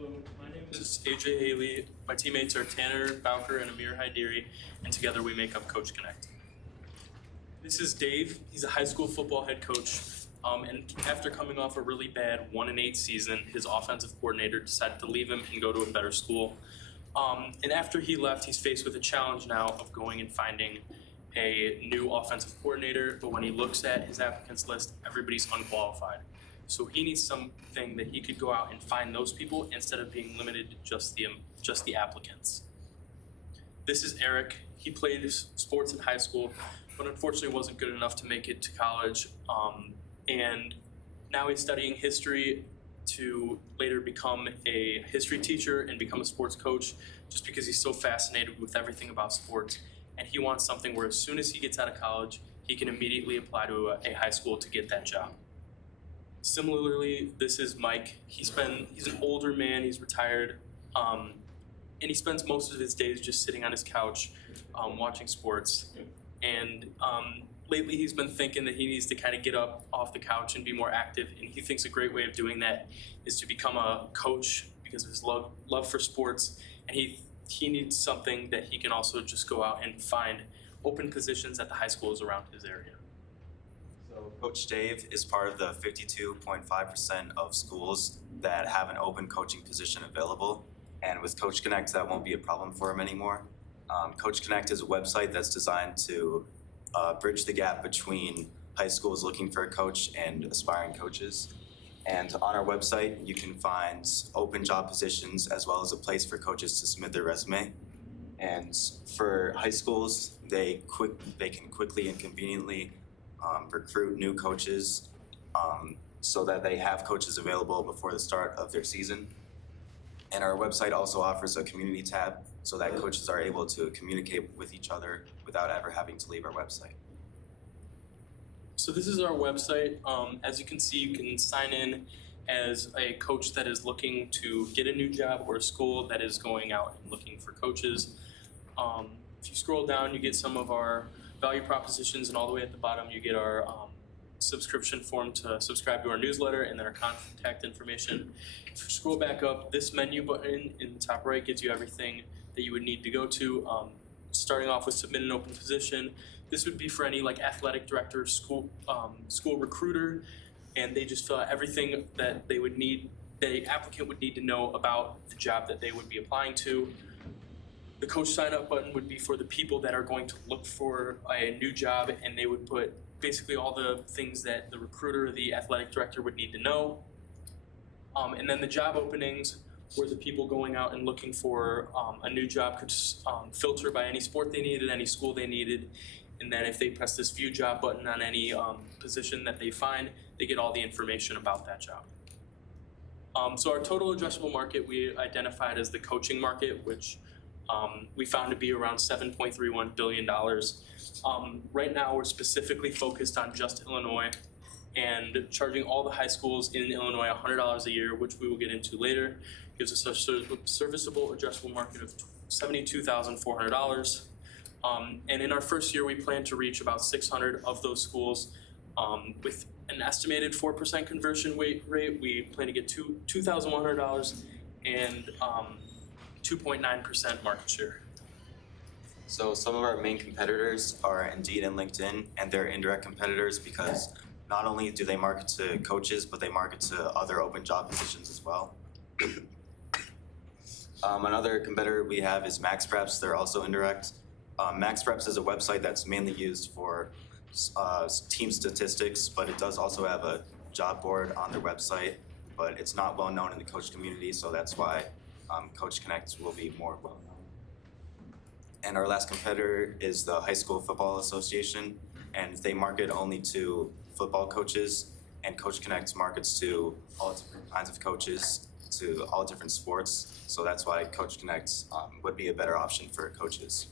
Hello, my name is AJ Haley. My teammates are Tanner Bowker and Amir Haidiri, and together we make up Coach Connect. This is Dave. He's a high school football head coach. And after coming off a really bad 1-8 season, his offensive coordinator decided to leave him and go to a better school. And after he left, he's faced with a challenge now of going and finding a new offensive coordinator. But when he looks at his applicants list, everybody's unqualified. So he needs something that he could go out and find those people instead of being limited to just the applicants. This is Eric. He played sports in high school, but unfortunately wasn't good enough to make it to college. And now he's studying history to later become a history teacher and become a sports coach, just because he's so fascinated with everything about sports. And he wants something where as soon as he gets out of college, he can immediately apply to a high school to get that job. Similarly, this is Mike. He's an older man, he's retired, and he spends most of his days just sitting on his couch watching sports. And lately he's been thinking that he needs to kind of get up off the couch and be more active, and he thinks a great way of doing that is to become a coach because of his love for sports, and he needs something that he can also just go out and find open positions at the high schools around his area. So Coach Dave is part of the 52.5% of schools that have an open coaching position available. And with Coach Connect, that won't be a problem for him anymore. Coach Connect is a website that's designed to bridge the gap between high schools looking for a coach and aspiring coaches. And on our website, you can find open job positions as well as a place for coaches to submit their resume. And for high schools, they can quickly and conveniently recruit new coaches so that they have coaches available before the start of their season. And our website also offers a community tab so that coaches are able to communicate with each other without ever having to leave our website. So this is our website. As you can see, you can sign in as a coach that is looking to get a new job or a school that is going out and looking for coaches. If you scroll down, you get some of our value propositions, and all the way at the bottom you get our subscription form to subscribe to our newsletter, and then our contact information. If you scroll back up, this menu button in the top right gives you everything that you would need to go to. Starting off with submit an open position. This would be for any like athletic director, school recruiter, and they just fill out everything that they would need, the applicant would need to know about the job that they would be applying to. The coach sign up button would be for the people that are going to look for a new job, and they would put basically all the things that the recruiter or the athletic director would need to know. And then the job openings, where the people going out and looking for a new job could filter by any sport they needed, any school they needed, and then if they press this view job button on any position that they find, they get all the information about that job. So our total addressable market we identified as the coaching market, which we found to be around $7.31 billion. Right now we're specifically focused on just Illinois and charging all the high schools in Illinois $100 a year, which we will get into later, gives us a serviceable addressable market of $72,400. And in our first year, we plan to reach about 600 of those schools with an estimated 4% conversion rate. We plan to get $2,100 and 2.9% market share. So some of our main competitors are Indeed and LinkedIn, and they're indirect competitors because not only do they market to coaches, but they market to other open job positions as well. Another competitor we have is MaxPreps. They're also indirect. MaxPreps is a website that's mainly used for team statistics, but it does also have a job board on their website, but it's not well known in the coach community, so that's why Coach Connect will be more well known. And our last competitor is the High School Football Association, and they market only to football coaches, and Coach Connect markets to all different kinds of coaches, to all different sports, so that's why Coach Connect would be a better option for coaches.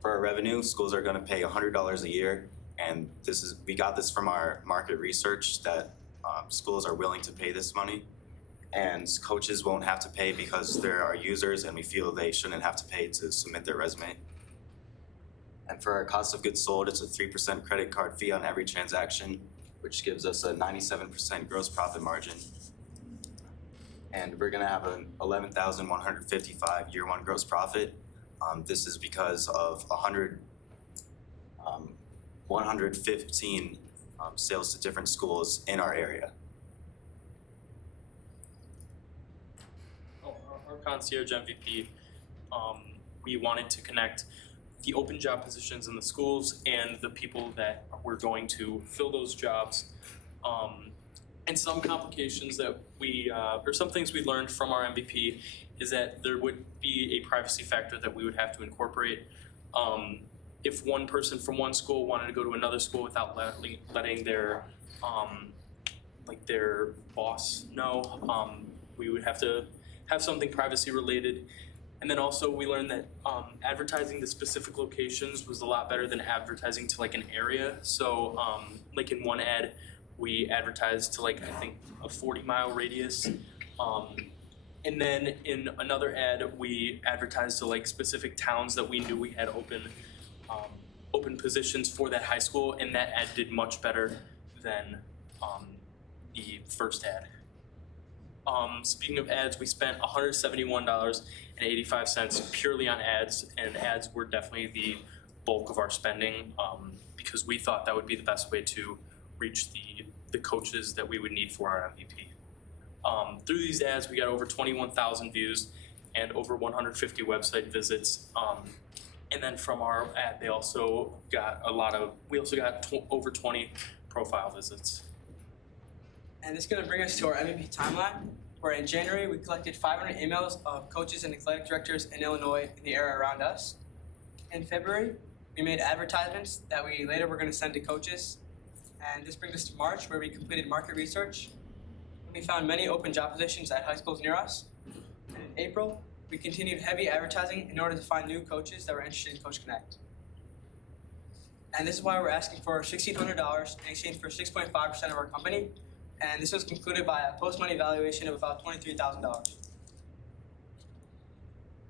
For our revenue, schools are going to pay $100 a year, and we got this from our market research that schools are willing to pay this money, and coaches won't have to pay because they're our users, and we feel they shouldn't have to pay to submit their resume. And for our cost of goods sold, it's a 3% credit card fee on every transaction, which gives us a 97% gross profit margin. and we're gonna have an 11,155 year one gross profit. This is because of 115 sales to different schools in our area. Our concierge MVP, we wanted to connect the open job positions in the schools and the people that were going to fill those jobs. And some complications that or some things we learned from our MVP is that there would be a privacy factor that we would have to incorporate. If one person from one school wanted to go to another school without letting their their boss know, we would have to have something privacy related. And then also we learned that advertising to specific locations was a lot better than advertising to like an area. So like in one ad, we advertised to like I think a 40-mile radius. And then in another ad, we advertised to like specific towns that we knew we had open positions for that high school, and that ad did much better than the first ad. Speaking of ads, we spent $171.85 purely on ads, and ads were definitely the bulk of our spending because we thought that would be the best way to reach the coaches that we would need for our MVP. Through these ads, we got over 21,000 views and over 150 website visits. And then from our ad, we also got over 20 profile visits. And this is going to bring us to our MVP timeline, where in January we collected 500 emails of coaches and athletic directors in Illinois and the area around us. In February, we made advertisements that we later were going to send to coaches. And this brings us to March, where we completed market research. We found many open job positions at high schools near us. And in April, we continued heavy advertising in order to find new coaches that were interested in Coach Connect. And this is why we're asking for $1,600 in exchange for 6.5% of our company. And this was concluded by a post-money valuation of about $23,000.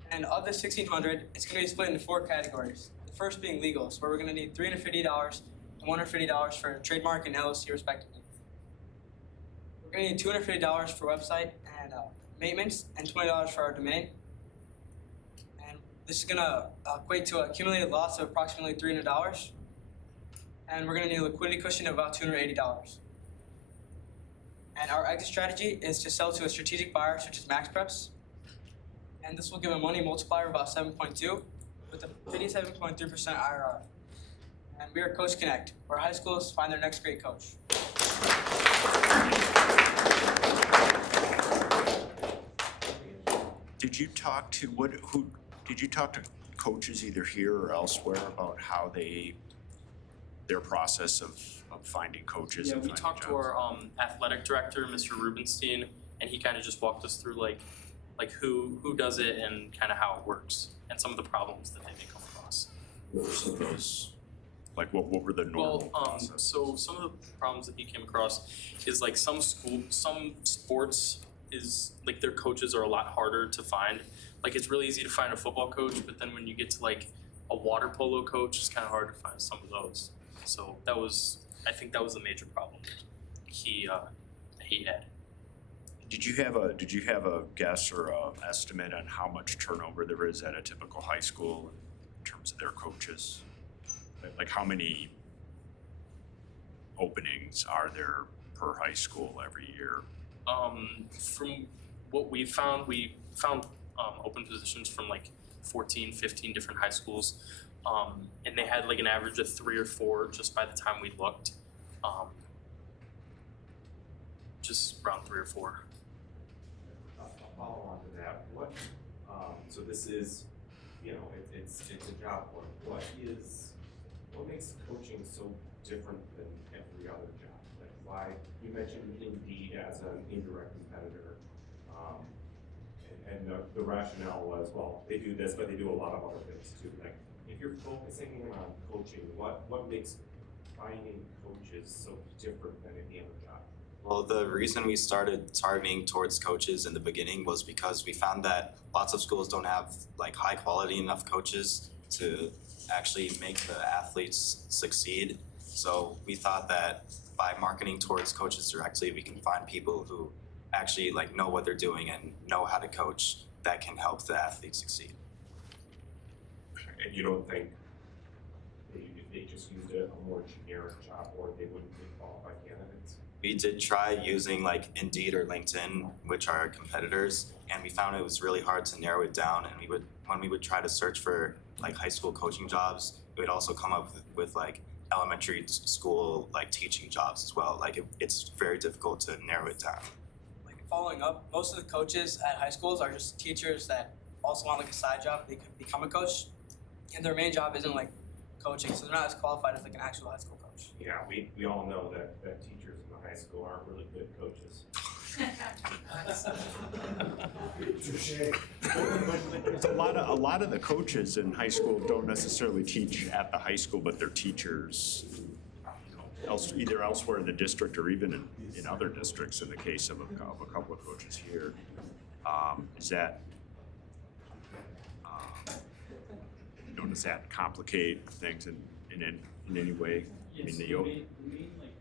And of the $1,600, it's going to be split into 4 categories. The first being legals, where we're going to need $350 and $150 for trademark and LLC respectively. We're going to need $250 for website and maintenance, and $20 for our domain. And this is going to equate to an accumulated loss of approximately $300. And we're going to need a liquidity cushion of about $280. And our exit strategy is to sell to a strategic buyer such as MaxPreps. And this will give a money multiplier of about 7.2 with a 57.3% IRR. And we are Coach Connect, where high schools find their next great coach. Did you talk to coaches either here or elsewhere about how their process of finding coaches? Yeah, and we finding talked to jobs? our athletic director, Mr. Rubenstein, and he kind of just walked us through like who does it and kind of how it works and some of the problems that they may come across. What were some of those? Like what were the normal processes? So some of the problems that he came across is like some sports is like their coaches are a lot harder to find. Like it's really easy to find a football coach, but then when you get to like a water polo coach, it's kind of hard to find some of those. So I think that was the major problem he had. Did you have a guess or a estimate on how much turnover there is at a typical high school in terms of their coaches? Like how many openings are there per high school every year? From what we found open positions from like 14, 15 different high schools. And they had like an average of 3 or 4 just by the time we looked. Just around 3 or 4. I'll follow on to that. So this is, it's a job board. What makes coaching so different than every other job? Like why, you mentioned Indeed as an indirect competitor. And the rationale was, well, they do this, but they do a lot of other things too. Like if you're focusing in on coaching, what makes finding coaches so different than any other job? Well, the reason we started targeting towards coaches in the beginning was because we found that lots of schools don't have like high quality enough coaches to actually make the athletes succeed. So we thought that by marketing towards coaches directly, we can find people who actually like know what they're doing and know how to coach that can help the athlete succeed. And you don't think if they just used a more generic job board, they wouldn't be qualified candidates? We did try using like Indeed or LinkedIn, which are our competitors, and we found it was really hard to narrow it down. And when we would try to search for like high school coaching jobs, it would also come up with like elementary school like teaching jobs as well. Like it's very difficult to narrow it down. Like following up, most of the coaches at high schools are just teachers that also want like a side job. They could become a coach, and their main job isn't like coaching, so they're not as qualified as like an actual high school coach. Yeah, we all know that teachers in the high school aren't really good coaches. A lot of the coaches in high school don't necessarily teach at the high school, but they're teachers, you know, either elsewhere in the district or even in other districts. In the case of a couple of coaches here, is that does that complicate things in any way? I mean, The main like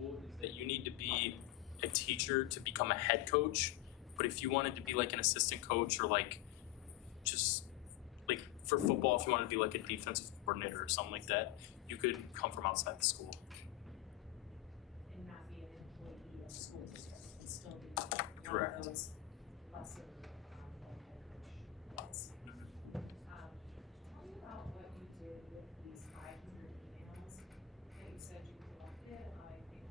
rule is that you need to be a teacher to become a head coach. But if you wanted to be like an assistant coach or like just like for football, if you wanted to be like a defensive coordinator or something like that, you could come from outside the school. And not be an employee of the school district and still be one Correct. of those lesser head coach roles. Tell me about what you did with these 500 emails that you said you collected, I think,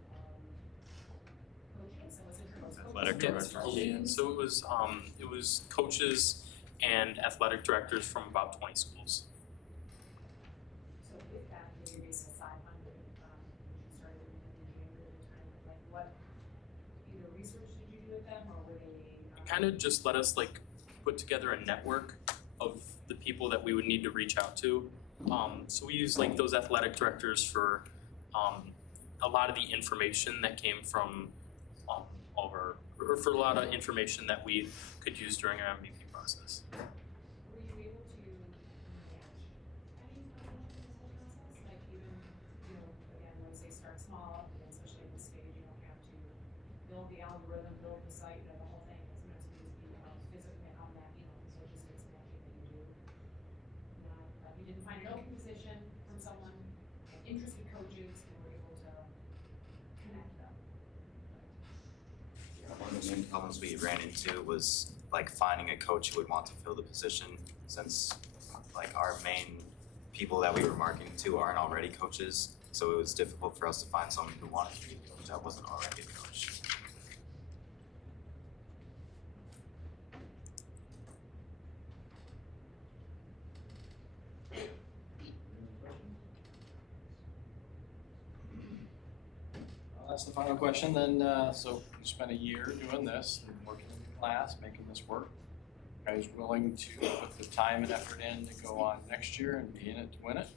coaches, and was it for most Athletic coaches? directors. Yeah, so it was coaches and athletic directors from about 20 schools. So with that database of 500, you started in January at the time, like what, either research did you do with them, or were they? Kind of just let us like put together a network of the people that we would need to reach out to. So we use like those athletic directors for a lot of the information that came from or for a lot of information that we could use during our MVP process. Were you able to match any financial process? Like even, again, when we say start small, and especially at this stage, you don't have to build the algorithm, build the site, the whole thing. It's meant to just be physically on that, logistics matching that you do. Not, you didn't find an open position from someone, and interested coaches, and were able to connect them. One of the main problems we ran into was like finding a coach who would want to fill the position, since like our main people that we were marketing to aren't already coaches, so it was difficult for us to find someone who wanted to be a coach that wasn't already a coach. That's the final question then, so you spent a year doing this, and working in the class, making this work. You guys willing to put the time and effort in to go on next year and be in it to win it?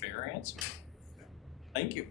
Fair answer. Thank you.